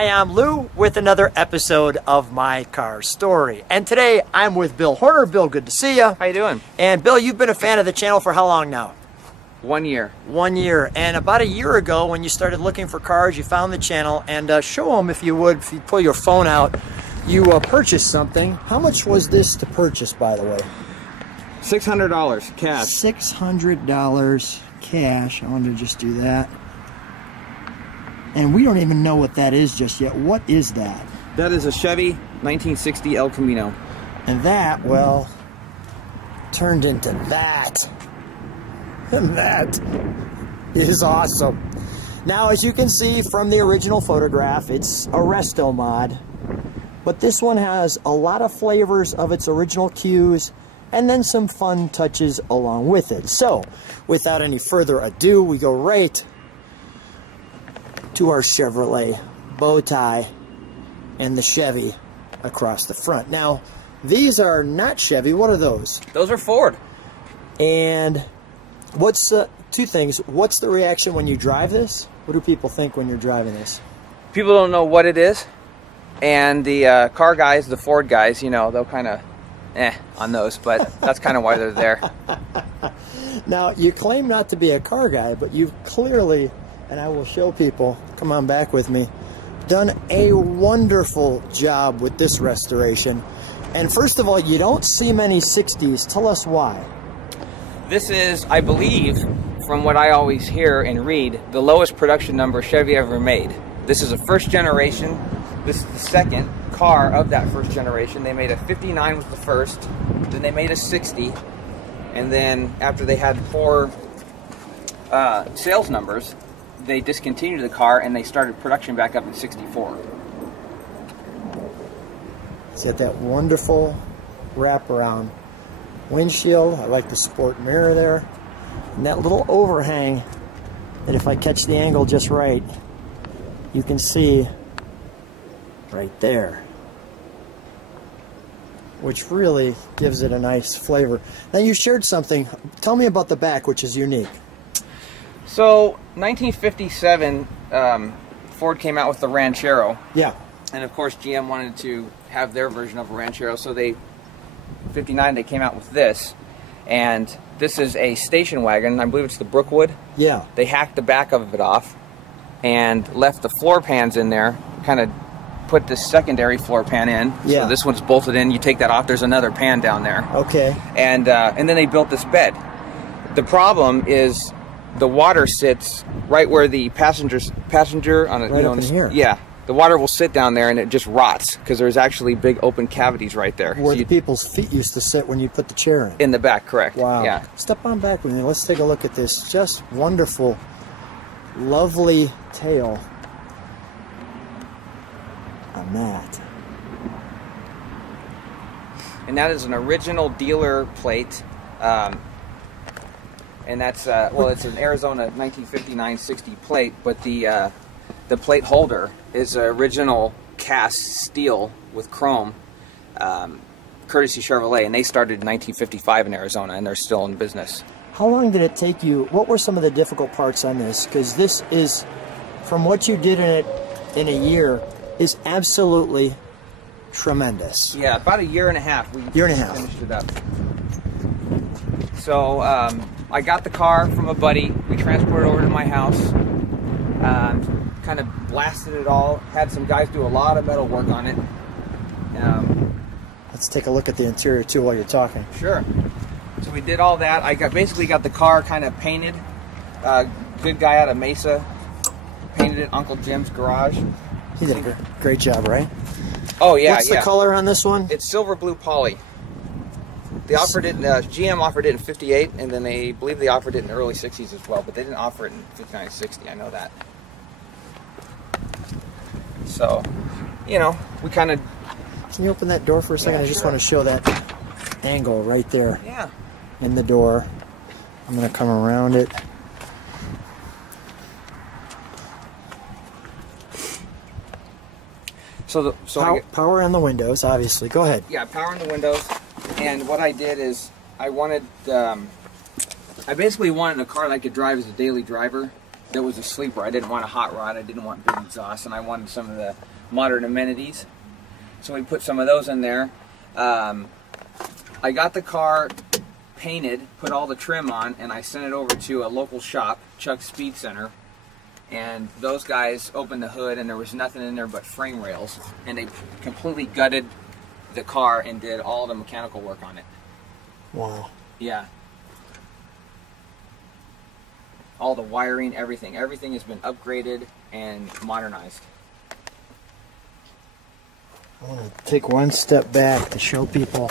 Hi, I'm Lou with another episode of My Car Story. And today I'm with Bill Horner. Bill, good to see you. How you doing? And Bill, you've been a fan of the channel for how long now? 1 year. 1 year. And about a year ago when you started looking for cars, you found the channel. And show them, if you would, if you pull your phone out, you purchased something. How much was this to purchase, by the way? $600 cash. $600 cash. I wanted to just do that. And we don't even know what that is just yet. What is that? That is a Chevy 1960 El Camino. And that, well, turned into that. And that is awesome. Now, as you can see from the original photograph, it's a Restomod. But this one has a lot of flavors of its original cues and then some fun touches along with it. So, without any further ado, we go right to our Chevrolet bow tie and the Chevy across the front. Now, these are not Chevy. What are those? Those are Ford. And what's two things? What's the reaction when you drive this? What do people think when you're driving this? People don't know what it is, and the car guys, the Ford guys, you know, they'll kind of on those, but that's kind of why they're there. Now, you claim not to be a car guy, but you've clearly, and I will show people, come on back with me, done a wonderful job with this restoration. And first of all, you don't see many 60s. Tell us why. This is, I believe, from what I always hear and read, the lowest production number Chevy ever made. This is a first generation. This is the second car of that first generation. They made a 59 with the first, then they made a 60, and then after they had poor sales numbers, they discontinued the car and they started production back up in 64. It's got that wonderful wraparound windshield. I like the sport mirror there. And that little overhang that, if I catch the angle just right, you can see right there, which really gives it a nice flavor. Now, you shared something. Tell me about the back, which is unique. So, 1957, Ford came out with the Ranchero. Yeah. And of course, GM wanted to have their version of a Ranchero, so they, 59, they came out with this. And this is a station wagon. I believe it's the Brookwood. Yeah. They hacked the back of it off and left the floor pans in there, kind of put this secondary floor pan in. Yeah. So this one's bolted in. You take that off, there's another pan down there. Okay. And then they built this bed. The problem is the water sits right where the passenger on it. Right up in here. Yeah, the water will sit down there and it just rots because there's actually big open cavities right there. Where the people's feet used to sit when you put the chair in. In the back, correct. Wow. Yeah. Step on back with me. Let's take a look at this. Just wonderful, lovely tail on that. And that is an original dealer plate. And that's, well, it's an Arizona 1959-60 plate, but the plate holder is original cast steel with chrome, courtesy Chevrolet, and they started in 1955 in Arizona, and they're still in business. How long did it take you? What were some of the difficult parts on this? Because this is, from what you did in it in a year, is absolutely tremendous. Yeah, about a year and a half. We finished it up. So, I got the car from a buddy. We transported it over to my house. Kind of blasted it all. Had some guys do a lot of metal work on it. Let's take a look at the interior too while you're talking. Sure. So we did all that. I basically got the car kind of painted. Good guy out of Mesa painted it. Uncle Jim's garage. He did a great job, right? Oh yeah. What's the color on this one? It's silver blue poly. They offered it, GM offered it in 58, and then they believe they offered it in the early 60s as well, but they didn't offer it in 59, 60, I know that. So, you know, we kind of... Can you open that door for a second? Yeah, I just sure. want to show that angle right there. Yeah. In the door. I'm going to come around it. So power on the windows, obviously. Go ahead. Yeah, power on the windows. And what I did is I wanted, I basically wanted a car that I could drive as a daily driver. that was a sleeper. I didn't want a hot rod, I didn't want big exhaust, and I wanted some of the modern amenities. So we put some of those in there. I got the car painted, put all the trim on, and I sent it over to a local shop, Chuck's Speed Center. And those guys opened the hood, and there was nothing in there but frame rails. And they completely gutted the car and did all the mechanical work on it. Wow. Yeah. All the wiring, everything. Everything has been upgraded and modernized. I want to take one step back to show people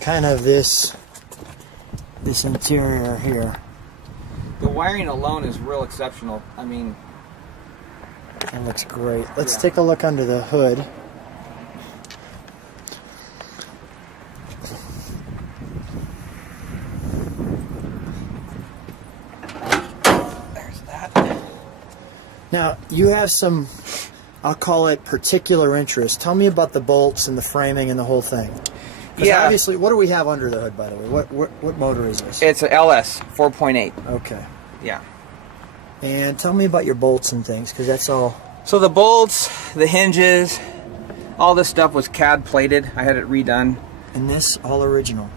kind of this interior here. The wiring alone is real exceptional. I mean, it looks great. Let's take a look under the hood. Now, you have some, I'll call it particular interest. Tell me about the bolts and the framing and the whole thing. Yeah. Obviously, what do we have under the hood, by the way? What motor is this? It's an LS4 V8. Okay. Yeah. And tell me about your bolts and things, because that's all. So the bolts, the hinges, all this stuff was CAD plated. I had it redone. And this, all original?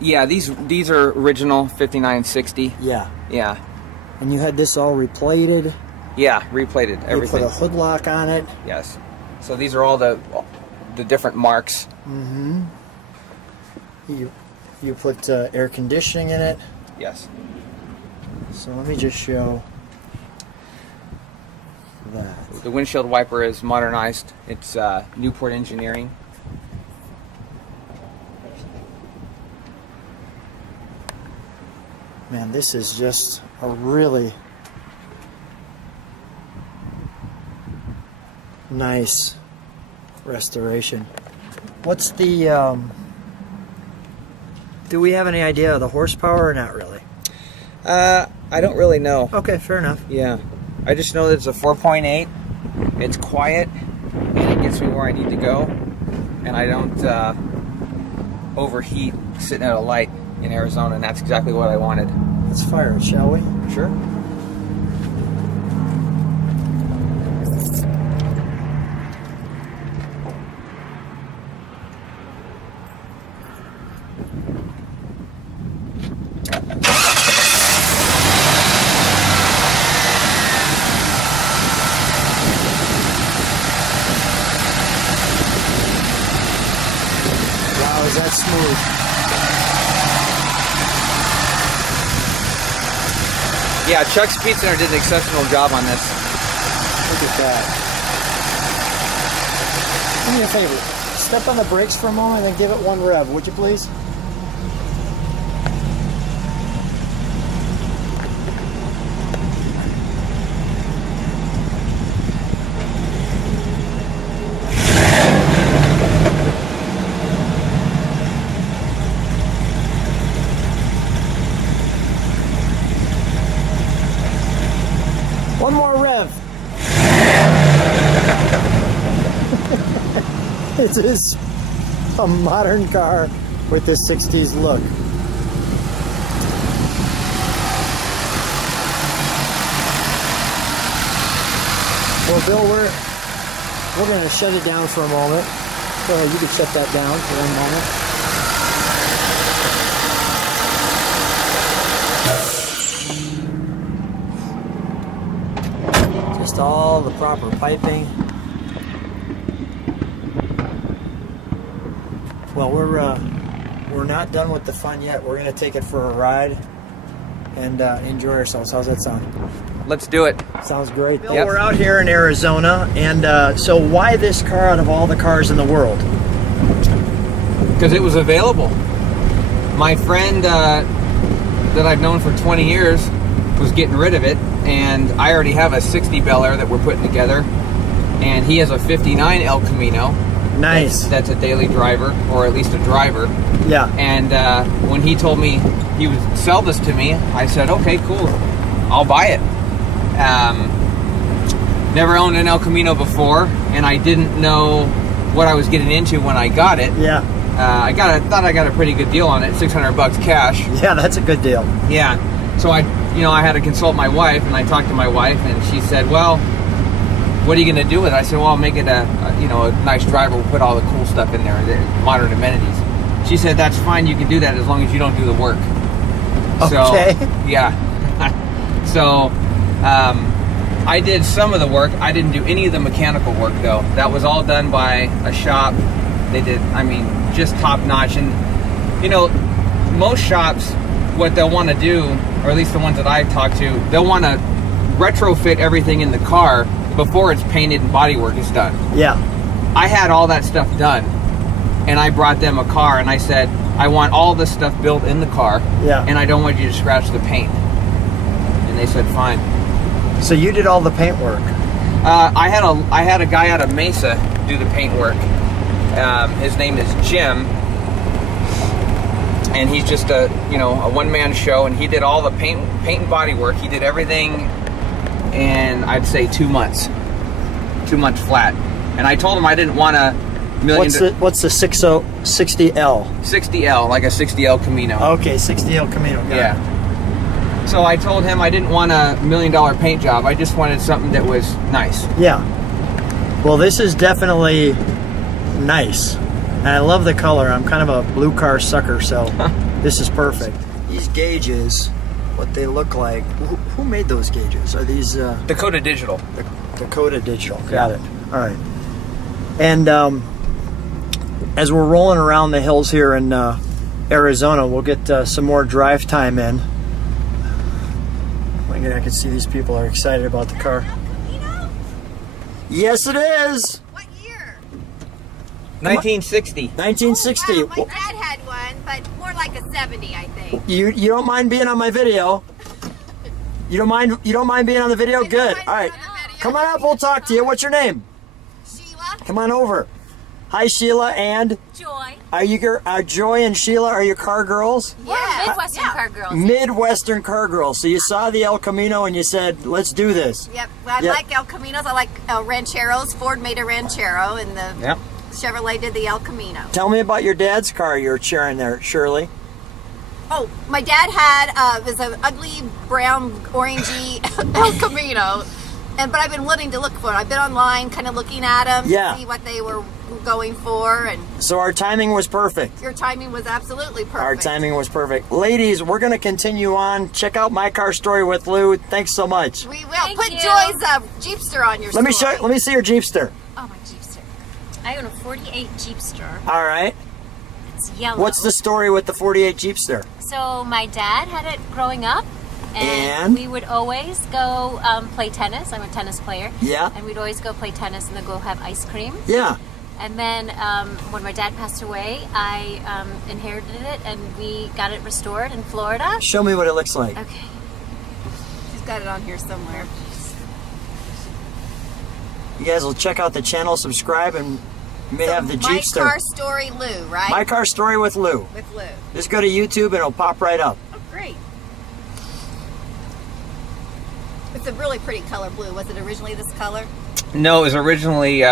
Yeah, these are original 5960. Yeah. Yeah. And you had this all replated? Yeah, replated everything. You put a hood lock on it? Yes. So these are all the different marks. Mm-hmm. You put air conditioning in it? Yes. So let me just show that. The windshield wiper is modernized. It's Newport Engineering. Man, this is just a really nice restoration. What's the do we have any idea of the horsepower or not really? I don't really know. Okay, fair enough. Yeah. I just know that it's a 4.8. It's quiet and it gets me where I need to go, and I don't overheat sitting at a light in Arizona, and that's exactly what I wanted. Let's fire it, shall we? Sure. Wow, is that smooth? Yeah, Chuck's Speed Center did an exceptional job on this. Look at that. Do me a favor. Step on the brakes for a moment and give it one rev, would you please? One more rev. It is a modern car with this 60s look. Well, Bill, we're going to shut it down for a moment. Go ahead, you can shut that down for one moment. Just all the proper piping. Well, we're not done with the fun yet. We're going to take it for a ride and enjoy ourselves. How's that sound? Let's do it. Sounds great. Yep. We're out here in Arizona, and so why this car out of all the cars in the world? Because it was available. My friend that I've known for 20 years was getting rid of it, and I already have a 60 Bel Air that we're putting together, and he has a 59 El Camino. Nice. That's a daily driver, or at least a driver. Yeah. And when he told me he would sell this to me, I said, okay, cool, I'll buy it. Never owned an El Camino before, and I didn't know what I was getting into when I got it. Yeah. I thought I got a pretty good deal on it, $600 cash. Yeah, that's a good deal. Yeah. So I had to consult my wife, and I talked to my wife, and she said, well, what are you going to do with it? I said, well, I'll make it a nice driver. We'll put all the cool stuff in there, the modern amenities. She said, that's fine, you can do that as long as you don't do the work. Okay. So, yeah. So, I did some of the work. I didn't do any of the mechanical work, though. That was all done by a shop. They did, I mean, just top-notch. And, most shops, what they'll want to do, or at least the ones that I've talked to, they'll want to retrofit everything in the car before it's painted and bodywork is done. Yeah. I had all that stuff done, and I brought them a car, and I said, I want all this stuff built in the car, yeah, and I don't want you to scratch the paint. And they said, fine. So you did all the paint work? I had a guy out of Mesa do the paint work. His name is Jim, and he's just a one-man show, and he did all the paint and body work. He did everything in, I'd say, 2 months. 2 months flat. And I told him I didn't want a million. What's the 60L? 60L, like a 60 El Camino. Okay, 60 El Camino. Yeah. So I told him I didn't want a $1 million paint job. I just wanted something that was nice. Yeah. Well, this is definitely nice. And I love the color. I'm kind of a blue car sucker, so this is perfect. These gauges, what they look like. Who made those gauges? Are these Dakota Digital? Dakota Digital. Got it. All right. And as we're rolling around the hills here in Arizona, we'll get some more drive time in. I can see these people are excited about the car. Yes, it is. What year? 1960. 1960. Oh, wow. My dad had one, but more like a 70, I think. You don't mind being on my video? You don't mind being on the video? Good. All right. Come on up. We'll talk to you. What's your name? Sheila. Come on over. Hi, Sheila and Joy. Are you Joy and Sheila? Are you car girls? Yeah, Midwestern car girls. Midwestern car girls. So you saw the El Camino and you said, "Let's do this." Yep. Well, I like El Caminos. I like Rancheros. Ford made a Ranchero, and the Chevrolet did the El Camino. Tell me about your dad's car you're sharing there, Shirley. Oh, my dad had was an ugly brown orangey El Camino, but I've been wanting to look for it. I've been online, kind of looking at them to see what they were going for, and so our timing was perfect. Your timing was absolutely perfect. Our timing was perfect. Ladies, we're going to continue on. Check out My Car Story with Lou. Thanks so much. We will. Put Joy's Jeepster on your story. Let me see your Jeepster. Oh, my Jeepster. I own a 48 Jeepster. All right. It's yellow. What's the story with the 48 Jeepster? So my dad had it growing up. And we would always go play tennis. I'm a tennis player. Yeah. And we'd always go play tennis and then go have ice cream. Yeah. And then when my dad passed away, I inherited it and we got it restored in Florida. Show me what it looks like. Okay. She's got it on here somewhere. You guys will check out the channel, subscribe, and you may have the Jeepster. My Car Story Lou, right? My Car Story with Lou. With Lou. Just go to YouTube and it'll pop right up. Oh, great. It's a really pretty color, blue. Was it originally this color? No, it was originally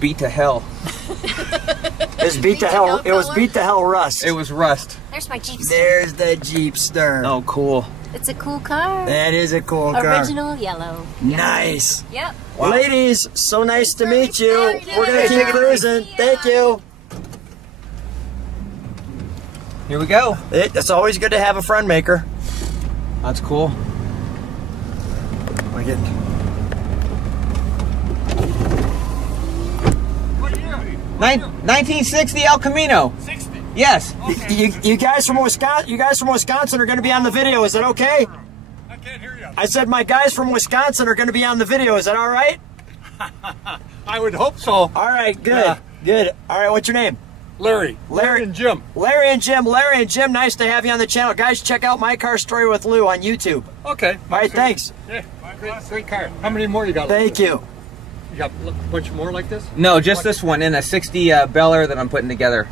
beat to hell. It was beat to hell. It was beat to hell rust. It was rust. There's my Jeepster. There's the Jeepster. Oh, cool. It's a cool car. That is a cool car. Original yellow. Nice. Yep. Wow. Ladies, so nice to meet you. We're going to keep cruising. Thank you. Here we go. It's always good to have a friend maker. That's cool. Like it. What year? 1960 El Camino. 60. Yes. Okay. You guys from Wisconsin are going to be on the video. Is that okay? I can't hear you. I said my guys from Wisconsin are going to be on the video. Is that all right? I would hope so. All right, good. Yeah. Good. All right, what's your name? Larry and Jim. Larry and Jim, nice to have you on the channel. Guys, check out My Car Story with Lou on YouTube. Okay. All right, thanks. Yeah, great car. How many more you got? Thank you. You got a bunch more like this? No, just this one in a 60 Bel Air that I'm putting together.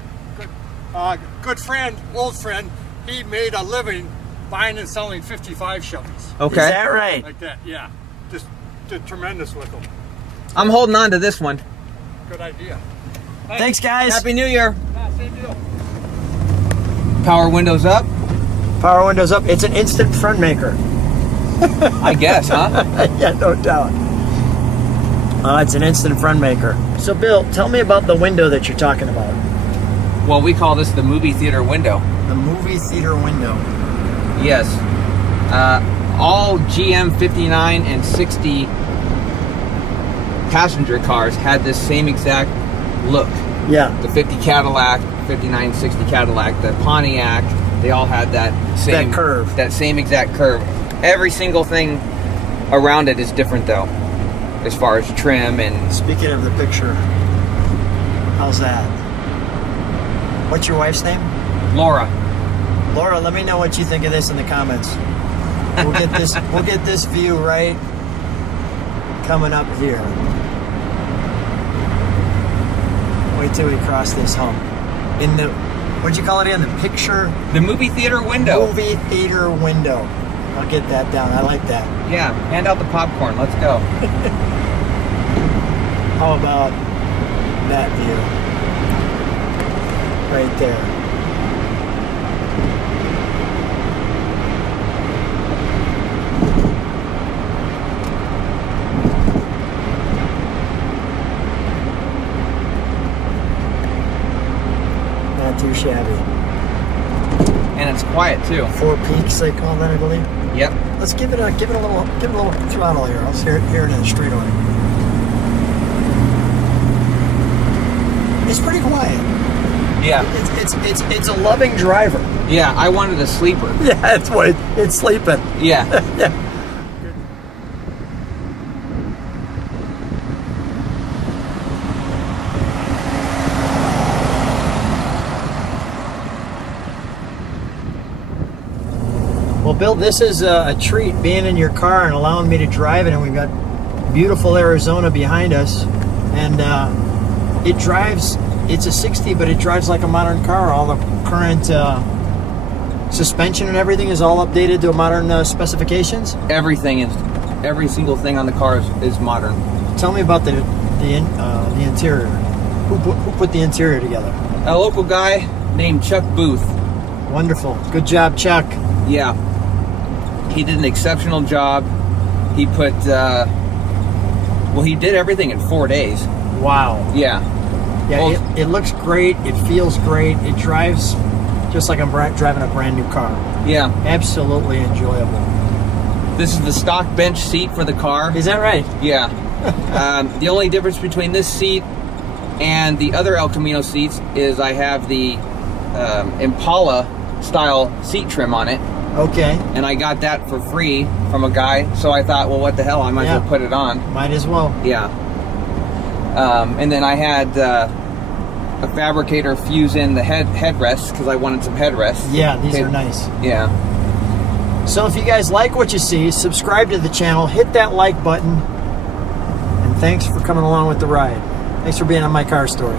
Good friend, old friend, he made a living buying and selling 55 Chevys. Okay. Is that right? Like that, yeah. Just did tremendous with them. I'm holding on to this one. Good idea. Thanks, guys. Happy New Year. Yeah, same deal. Power windows up. Power windows up. It's an instant front maker. I guess, huh? Yeah, no doubt. It's an instant front maker. So, Bill, tell me about the window that you're talking about. Well, we call this the movie theater window. The movie theater window. Yes. All GM 59 and 60 passenger cars had this same exact look. Yeah. The 50 Cadillac, 59, 60 Cadillac, the Pontiac, they all had that same curve. That same exact curve. Every single thing around it is different though, as far as trim and... Speaking of the picture, how's that? What's your wife's name? Laura. Laura, let me know what you think of this in the comments. We'll get this view right coming up here. Wait till we cross this hump. In the, what'd you call it again? The picture? The movie theater window. Movie theater window. I'll get that down. I like that. Yeah, hand out the popcorn. Let's go. How about that view? Right there. Not too shabby. And it's quiet too. 4 peaks, they call that, I believe. Yep. Let's give it a little throttle here. Let's hear it in the straightaway. It's pretty quiet. Yeah. It's a loving driver. Yeah, I wanted a sleeper. Yeah, it's sleeping. Yeah. Yeah. Well, Bill, this is a treat being in your car and allowing me to drive it, and we've got beautiful Arizona behind us, and it drives, it's a 60, but it drives like a modern car. All the current suspension and everything is all updated to modern specifications. Everything is, every single thing on the car is modern. Tell me about the interior. Who put the interior together? A local guy named Chuck Booth. Wonderful. Good job, Chuck. Yeah. He did an exceptional job. He put, well, he did everything in 4 days. Wow. Yeah. Yeah, well, it looks great. It feels great. It drives just like I'm driving a brand new car. Yeah. Absolutely enjoyable. This is the stock bench seat for the car. Is that right? Yeah. The only difference between this seat and the other El Camino seats is I have the Impala style seat trim on it. Okay. And I got that for free from a guy, so I thought, well, what the hell, I might as well put it on. Might as well. Yeah. And then I had a fabricator fuse in the headrests because I wanted some headrests. Yeah, these are nice. Yeah. So if you guys like what you see, subscribe to the channel, hit that like button, and thanks for coming along with the ride. Thanks for being on My Car Story.